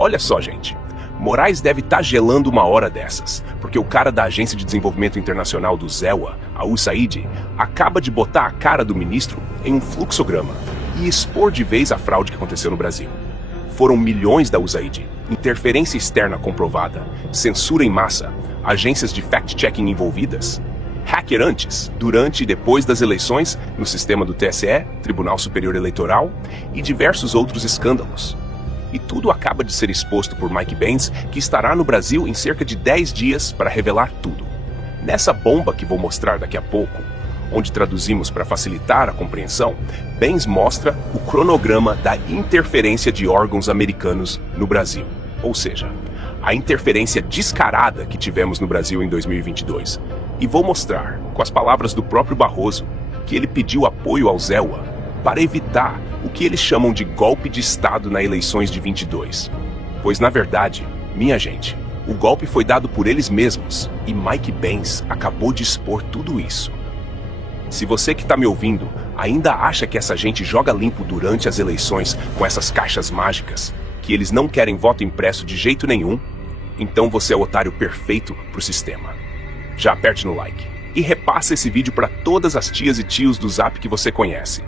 Olha só, gente. Moraes deve estar gelando uma hora dessas, porque o cara da Agência de Desenvolvimento Internacional do ZEWA, a USAID, acaba de botar a cara do ministro em um fluxograma e expor de vez a fraude que aconteceu no Brasil. Foram milhões da USAID, interferência externa comprovada, censura em massa, agências de fact-checking envolvidas, hacker antes, durante e depois das eleições no sistema do TSE, Tribunal Superior Eleitoral, e diversos outros escândalos. E tudo acaba de ser exposto por Mike Benz, que estará no Brasil em cerca de 10 dias para revelar tudo. Nessa bomba que vou mostrar daqui a pouco, onde traduzimos para facilitar a compreensão, Benz mostra o cronograma da interferência de órgãos americanos no Brasil. Ou seja, a interferência descarada que tivemos no Brasil em 2022. E vou mostrar, com as palavras do próprio Barroso, que ele pediu apoio ao ZEWA para evitar o que eles chamam de golpe de Estado nas eleições de 22. Pois, na verdade, minha gente, o golpe foi dado por eles mesmos e Mike Benz acabou de expor tudo isso. Se você que está me ouvindo ainda acha que essa gente joga limpo durante as eleições com essas caixas mágicas, que eles não querem voto impresso de jeito nenhum, então você é o otário perfeito para o sistema. Já aperte no like e repassa esse vídeo para todas as tias e tios do Zap que você conhece.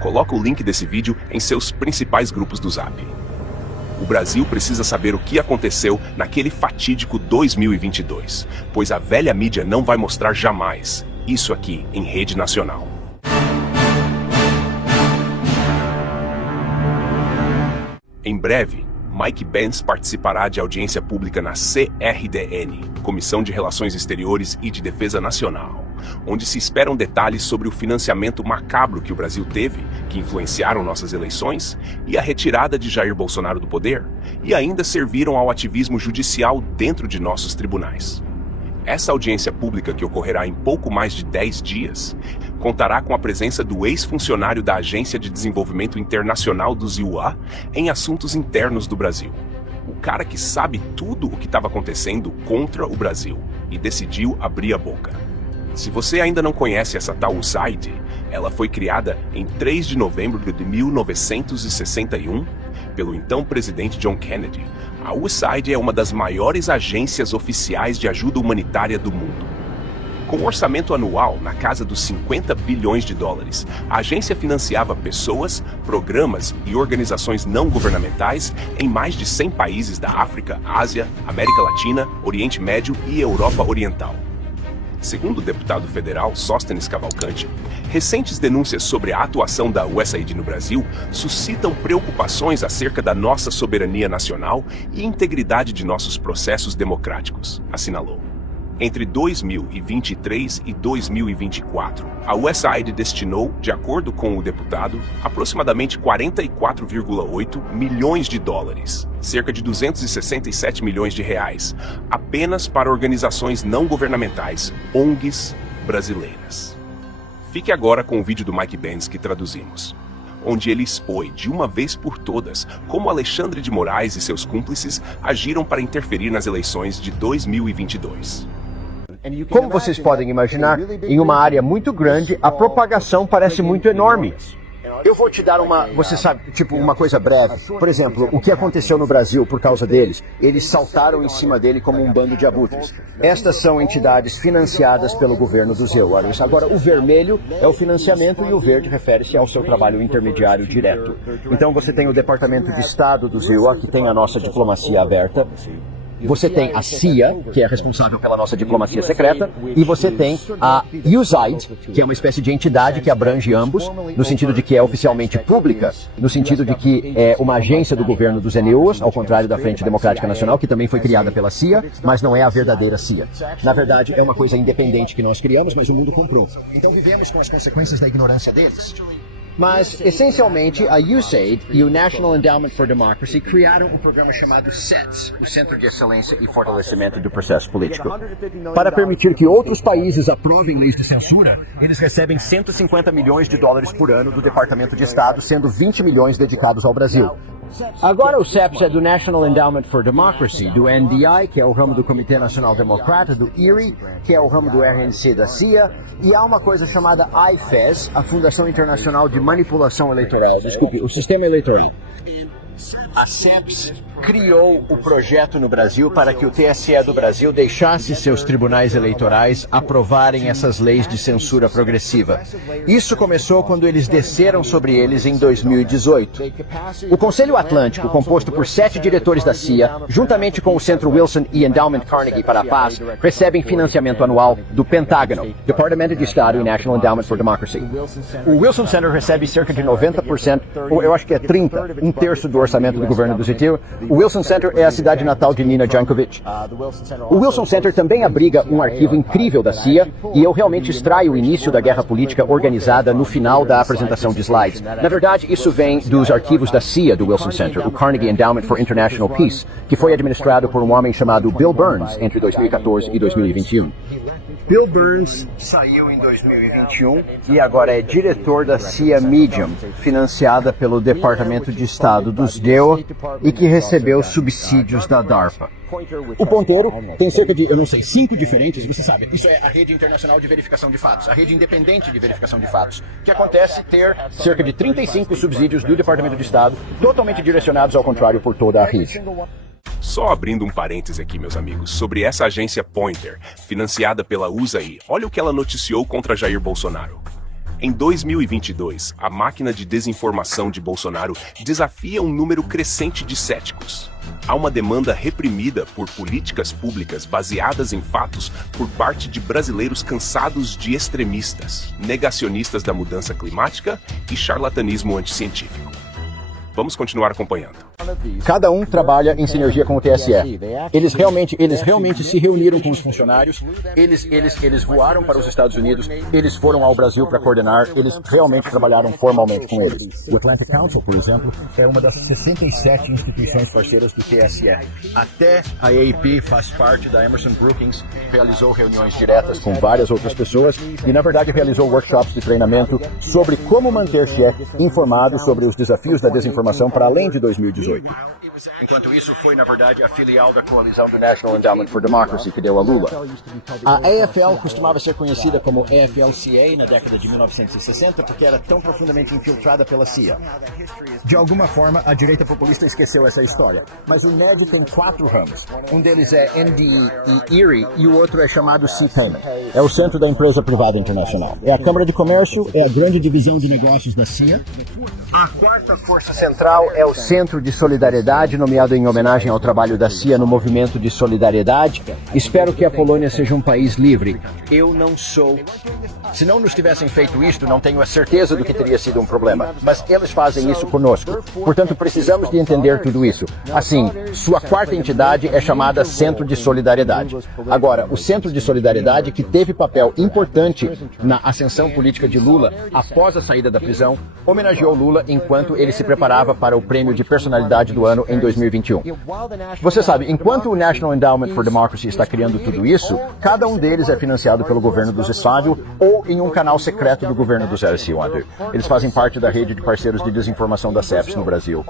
Coloca o link desse vídeo em seus principais grupos do Zap. O Brasil precisa saber o que aconteceu naquele fatídico 2022, pois a velha mídia não vai mostrar jamais isso aqui em rede nacional. Em breve, Mike Benz participará de audiência pública na CRDN, Comissão de Relações Exteriores e de Defesa Nacional, onde se esperam detalhes sobre o financiamento macabro que o Brasil teve, que influenciaram nossas eleições, e a retirada de Jair Bolsonaro do poder, e ainda serviram ao ativismo judicial dentro de nossos tribunais. Essa audiência pública, que ocorrerá em pouco mais de 10 dias, contará com a presença do ex-funcionário da Agência de Desenvolvimento Internacional do ZEWA em assuntos internos do Brasil. O cara que sabe tudo o que estava acontecendo contra o Brasil e decidiu abrir a boca. Se você ainda não conhece essa tal USAID, ela foi criada em 3 de novembro de 1961 pelo então presidente John Kennedy. A USAID é uma das maiores agências oficiais de ajuda humanitária do mundo. Com um orçamento anual na casa dos 50 bilhões de dólares, a agência financiava pessoas, programas e organizações não governamentais em mais de 100 países da África, Ásia, América Latina, Oriente Médio e Europa Oriental. Segundo o deputado federal Sóstenes Cavalcante, recentes denúncias sobre a atuação da USAID no Brasil suscitam preocupações acerca da nossa soberania nacional e integridade de nossos processos democráticos, assinalou. Entre 2023 e 2024, a USAID destinou, de acordo com o deputado, aproximadamente 44,8 milhões de dólares, cerca de 267 milhões de reais, apenas para organizações não governamentais, ONGs brasileiras. Fique agora com o vídeo do Mike Benz que traduzimos, onde ele expõe de uma vez por todas como Alexandre de Moraes e seus cúmplices agiram para interferir nas eleições de 2022. Como vocês podem imaginar, em uma área muito grande, a propagação parece muito enorme. Eu vou te dar você sabe, tipo uma coisa breve. Por exemplo, o que aconteceu no Brasil por causa deles? Eles saltaram em cima dele como um bando de abutres. Estas são entidades financiadas pelo governo do ZEWA. Agora, o vermelho é o financiamento e o verde refere-se ao seu trabalho intermediário direto. Então você tem o Departamento de Estado do ZEWA, que tem a nossa diplomacia aberta. Você tem a CIA, que é responsável pela nossa diplomacia secreta, e você tem a USAID, que é uma espécie de entidade que abrange ambos, no sentido de que é oficialmente pública, no sentido de que é uma agência do governo dos NUOs, ao contrário da Frente Democrática Nacional, que também foi criada pela CIA, mas não é a verdadeira CIA. Na verdade, é uma coisa independente que nós criamos, mas o mundo comprou. Então vivemos com as consequências da ignorância deles. Mas, essencialmente, a USAID e o National Endowment for Democracy criaram um programa chamado CETS, o Centro de Excelência e Fortalecimento do Processo Político. Para permitir que outros países aprovem leis de censura, eles recebem 150 milhões de dólares por ano do Departamento de Estado, sendo 20 milhões dedicados ao Brasil. Agora o CEPS é do National Endowment for Democracy, do NDI, que é o ramo do Comitê Nacional Democrata, do IRI, que é o ramo do RNC da CIA, e há uma coisa chamada IFES, a Fundação Internacional de Manipulação Eleitoral, o Sistema Eleitoral. A SEPS criou o projeto no Brasil para que o TSE do Brasil deixasse seus tribunais eleitorais aprovarem essas leis de censura progressiva. Isso começou quando eles desceram sobre eles em 2018. O Conselho Atlântico, composto por 7 diretores da CIA, juntamente com o Centro Wilson e Endowment Carnegie para a Paz, recebem financiamento anual do Pentágono, Departamento de Estado e National Endowment for Democracy. O Wilson Center recebe cerca de 90%, ou eu acho que é 30%, um terço do orçamento do governo do Zitil. O Wilson Center é a cidade natal de Nina Jankovic. O Wilson Center também abriga um arquivo incrível da CIA e eu realmente extraio o início da guerra política organizada no final da apresentação de slides. Na verdade, isso vem dos arquivos da CIA do Wilson Center, o Carnegie Endowment for International Peace, que foi administrado por um homem chamado Bill Burns entre 2014 e 2021. Bill Burns saiu em 2021 e agora é diretor da CIA Medium, financiada pelo Departamento de Estado dos DEO e que recebeu subsídios da DARPA. O ponteiro tem cerca de, 5 diferentes, você sabe, isso é a rede internacional de verificação de fatos, a rede independente de verificação de fatos, que acontece ter cerca de 35 subsídios do Departamento de Estado, totalmente direcionados ao contrário por toda a rede. Só abrindo um parêntese aqui, meus amigos, sobre essa agência Pointer, financiada pela USAID, olha o que ela noticiou contra Jair Bolsonaro. Em 2022, a máquina de desinformação de Bolsonaro desafia um número crescente de céticos. Há uma demanda reprimida por políticas públicas baseadas em fatos por parte de brasileiros cansados de extremistas, negacionistas da mudança climática e charlatanismo anticientífico. Vamos continuar acompanhando. Cada um trabalha em sinergia com o TSE. Eles realmente se reuniram com os funcionários, eles voaram para os Estados Unidos, eles foram ao Brasil para coordenar, eles realmente trabalharam formalmente com eles. O Atlantic Council, por exemplo, é uma das 67 instituições parceiras do TSE. Até a AAP faz parte da Emerson Brookings, realizou reuniões diretas com várias outras pessoas e, na verdade, realizou workshops de treinamento sobre como manter-se informado sobre os desafios da desinformação para além de 2018. Enquanto isso, foi, na verdade, a filial da coalizão do National Endowment for Democracy que deu a Lula. A AFL costumava ser conhecida como AFL-CA na década de 1960 porque era tão profundamente infiltrada pela CIA. De alguma forma, a direita populista esqueceu essa história. Mas o NED tem 4 ramos. Um deles é NDE e ERIE e o outro é chamado C-Payment. É o centro da empresa privada internacional. É a Câmara de Comércio, é a grande divisão de negócios da CIA. A quarta força central é o Centro de Solidariedade, nomeado em homenagem ao trabalho da CIA no movimento de solidariedade. Espero que a Polônia seja um país livre. Eu não sou. Se não nos tivessem feito isto, não tenho a certeza do que teria sido um problema. Mas eles fazem isso conosco. Portanto, precisamos de entender tudo isso. Assim, sua quarta entidade é chamada Centro de Solidariedade. Agora, o Centro de Solidariedade, que teve papel importante na ascensão política de Lula após a saída da prisão, homenageou Lula enquanto ele se preparava para o prêmio de personalidade do ano em 2021. Você sabe, enquanto o National Endowment for Democracy está criando tudo isso, cada um deles é financiado pelo governo do Zé-Sávio ou em um canal secreto do governo do Zé Silvander. Eles fazem parte da rede de parceiros de desinformação da CEPS no Brasil.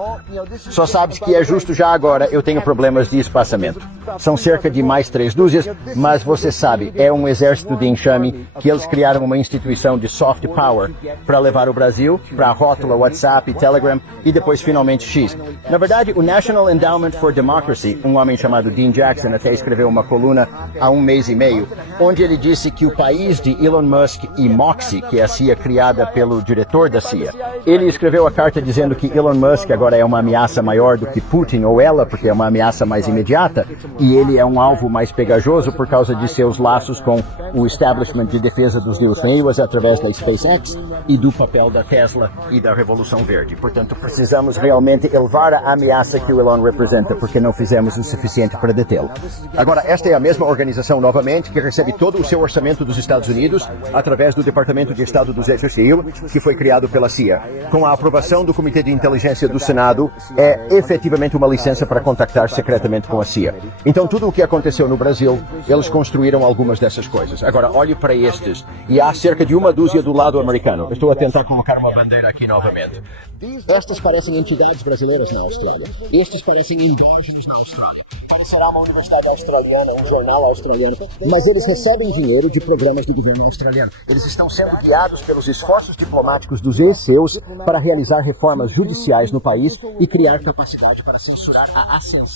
Só sabes que é justo já agora eu tenho problemas de espaçamento. São cerca de mais 3 dúzias, mas você sabe, é um exército de enxame que eles criaram uma instituição de soft power para levar o Brasil para a rótula WhatsApp, Telegram e depois finalmente X. Na verdade, o National Endowment for Democracy, um homem chamado Dean Jackson até escreveu uma coluna há 1 mês e meio, onde ele disse que o país de Elon Musk e Moxie, que é a CIA criada pelo diretor da CIA, ele escreveu a carta dizendo que Elon Musk agora é uma ameaça maior do que Putin ou ela, porque é uma ameaça mais imediata, e ele é um alvo mais pegajoso por causa de seus laços com o establishment de defesa dos neos através da SpaceX e do papel da Tesla e da Revolução Verde. Portanto, precisamos realmente elevar a ameaça que o Elon representa, porque não fizemos o suficiente para detê-lo. Agora, esta é a mesma organização, novamente, que recebe todo o seu orçamento dos Estados Unidos através do Departamento de Estado do Zé Cecil, que foi criado pela CIA. Com a aprovação do Comitê de Inteligência do Senado, é efetivamente uma licença para contactar secretamente com a CIA. Então, tudo o que aconteceu no Brasil, eles construíram algumas dessas coisas. Agora, olhe para estes, e há cerca de 1 dúzia do lado americano. Eu estou a tentar colocar uma bandeira aqui novamente. Estas parecem entidades brasileiras na Austrália. Estes parecem endógenos na Austrália. será uma universidade australiana, um jornal australiano, mas eles recebem dinheiro de programas do governo australiano. Eles estão sendo guiados pelos esforços diplomáticos dos ESEUs para realizar reformas judiciais no país e criar capacidade para censurar a ascensão